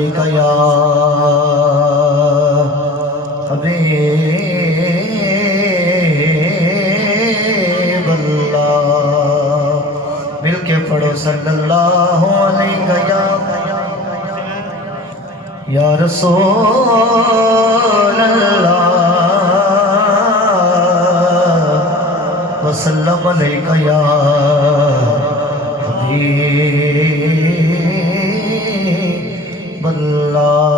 अलैका या हबीब अल्लाह। मिलके पढ़ो सल्लल्लाहु अलैहि या रसूल अल्लाह वसल्लम अलैका या हबीब अल्लाह।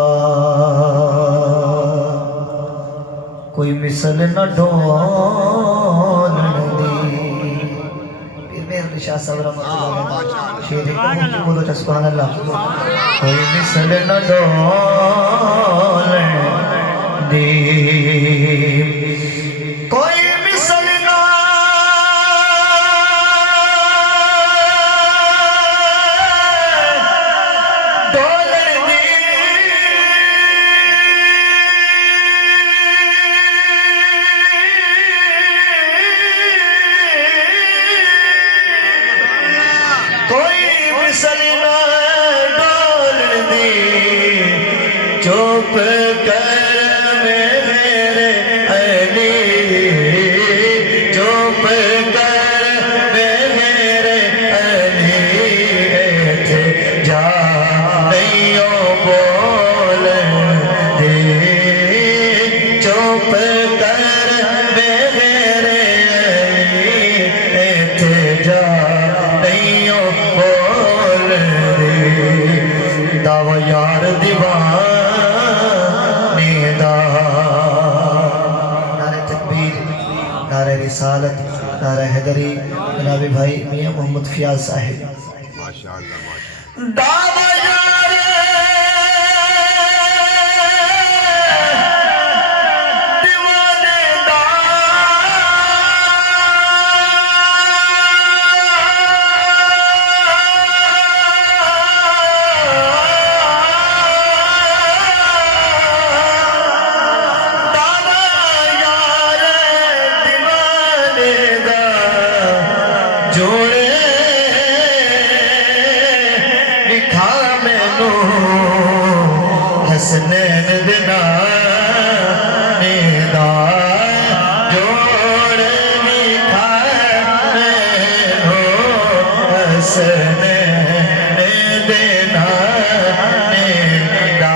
कोई मिसल न ढोलन दी। फिर मेरे शाह साहब रहमतुल्लाह शेर बोलो सुभान अल्लाह। कोई मिसल न ढोलन दी, कोई मिसल न ढोलन दी, कोई मिसल न ढोलन दी। चुप कर मेरे अली, चुप कर मेरे अली, थे जा नहीं बोल दे। चुप कर मेरे अली, थे जा नहीं बोल दे। दावा यार दीवाने दा, नारे तकबीर, नारे रिसालत, नारे हैदरी, जनाब भाई मियां मोहम्मद फियाज साहिब। दावा यार दीवाने दा, जोड़े लिखा मैनू हसनैन दिना नेदा। जोड़े लिखा मैनू हसनैन दिना नेदा।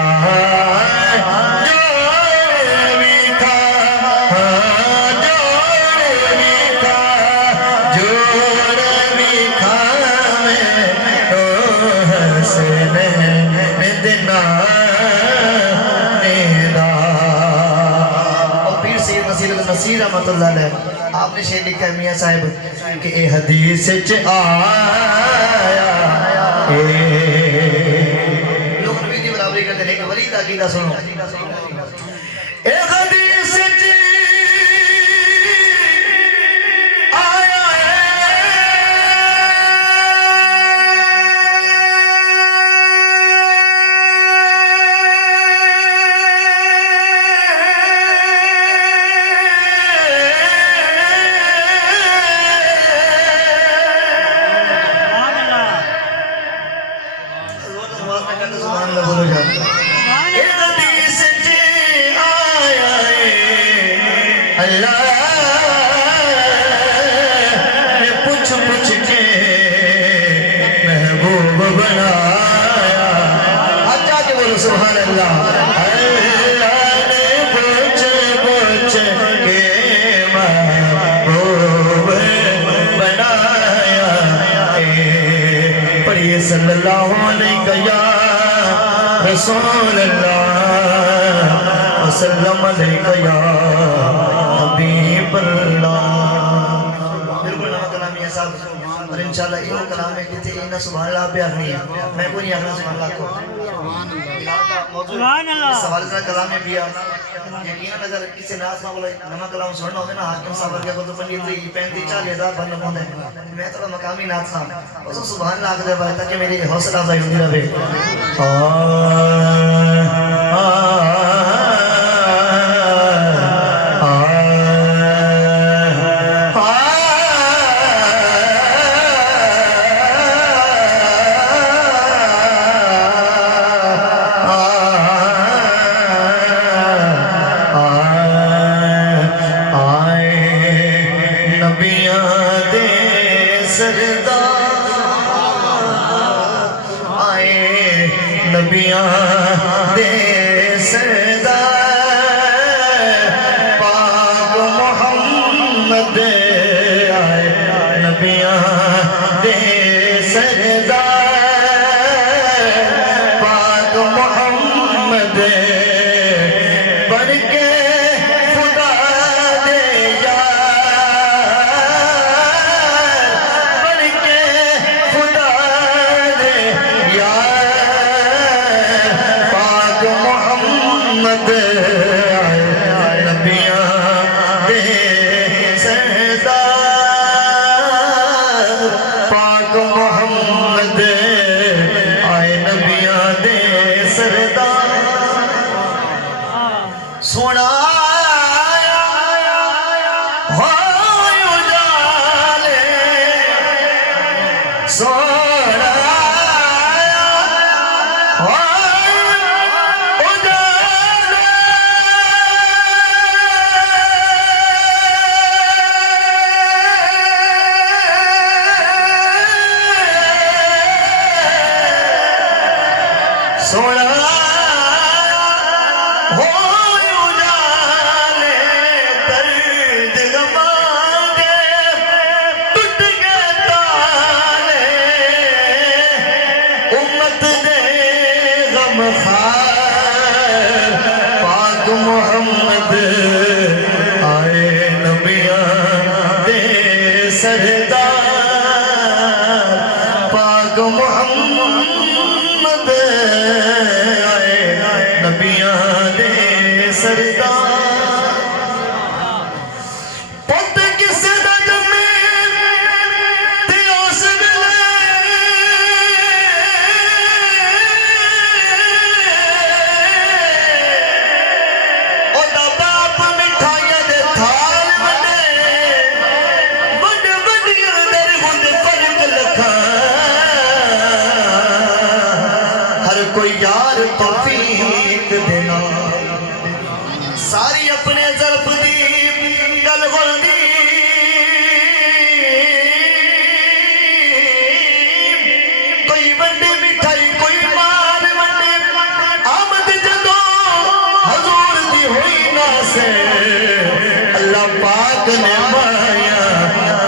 नसीर रहमतुल्लाह अलैह आपने शेर लिखा है मियां साहब कि ए हदीस च आया लोग नबी की बराबरी करते हैं। वली दा अकीदा सुनो। ए हदीस च आया अल्लाह ने पूछ पूछ के महबूब बनाया। अच्छा के बोलो सुभान अल्लाह। अल्लाह ने पूछ पूछ के महबूब बनाया। पढ़िए सल्लल्लाहु अलैहि या रसूल अल्लाह वसल्लम अलैका या हबीब अल्लाह। बिल्कुल नमक कलामी साहब और इंशाल्लाह ये कलाम में जिते इना सुभान अल्लाह पे आखनी है। मैं कोई नहीं आखना सुभान अल्लाह को। सुभान अल्लाह सवाल का कलाम में दिया यकीनन अगर किसी नाज ना बोले नमक कलाम सुनना होवे ना हाकिम साहब के को तो पंडित 35-40,000 बन होंदे। मैं तो मकामी नाथ साहब उस सुभान अल्लाह आखदे भाई ताकि मेरी हौसला अफजाई होती रहे। नबियां दे सरदार पाक मोहम्मद आए नबियां दे सरदार पाक मोहम्मद बढ़ के खुदा दे यार बढ़ के खुदा दे यार पाक मोहम्मद आए नबियां दे सरदार पाक मोहम्मद आए नबियां दे सरदार सोना हो उजाले सोना हो उजाले सोना हो उजाले दर्द गमांगे टूट गए ताले उम्मत दे गम खार पाक मोहम्मद आए नबियां दे सरदार पाक मोहम्मद आए नबियां दे सरदार पुत किसे दा जम्मे ते उस वेले ओदा बाप मिठाइयां दे थाल वंडे वड्डे वड्डियां दर हुंद फर्क लखा हर कोई यार तौफीक देना सारी अपने ज़र्फ दी गल होंदी कोई वंडे मिठाई कोई माल वंडे आमद जदों हजूर दी होई ना से अल्लाह पाक ने माया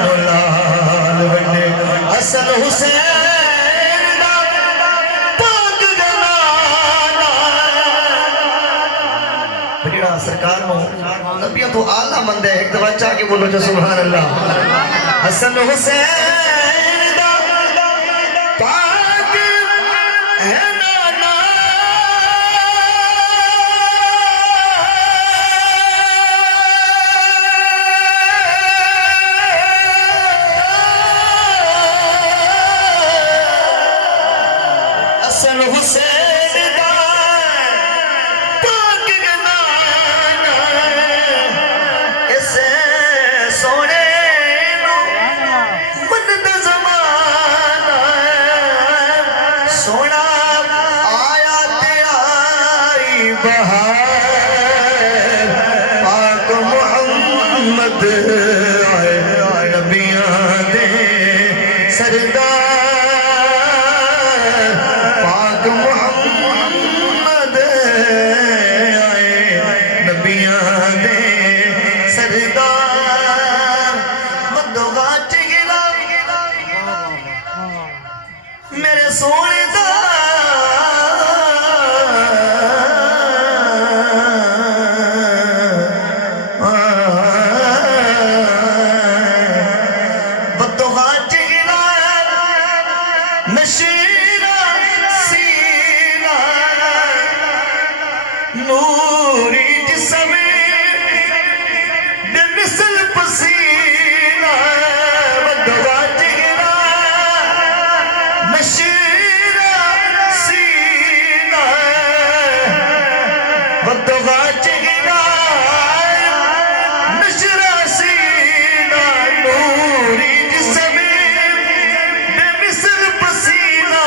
नो लाल वंडे हसन हुसैन दा पाक गलाना बड़ा सरकार नो नबियां तो आला मंद है एक दफा चाह के बोलो जो सुभान अल्लाह हसन हुसैन दा पाक है नाना हसन हुसैन दा पाक गलाना इसे सोने नु मनद ज़माना सोना आया ते आई बहार पाक मोहम्मद आए नबियां दे सरदार पाक मोहम्मद आए नबियां दे सरदार मदोगा चिगिला मेरे सोने दा मदोगा चिगिला नशीरा सीना नूरी जिस्म बेमिसल पसीना मदोगा चिगिला नशीरा सीना मदोगा चिगिला नशरा सीना नूरी जिस्म बेमिसल पसीना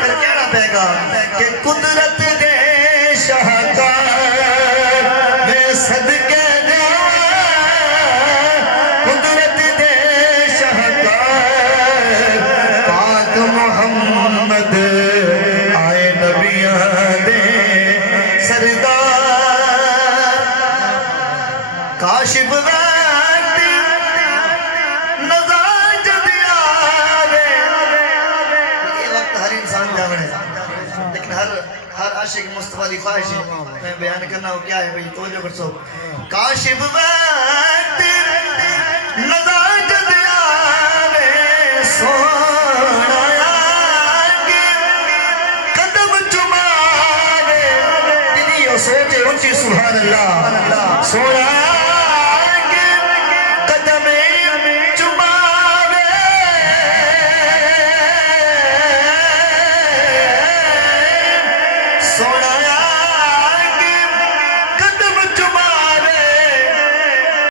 फिर कहना पेगा कि कुदरत दे शाहकार मैं सदके जावां कुदरत दे शाहकार पाक मोहम्मद आए नबी हर आशिक मुस्तफा की ख्वाहिश है मैं बयान करना हूँ क्या है भाई तो जो कर सो काशिफ वक्त नज़ाकत आवे सो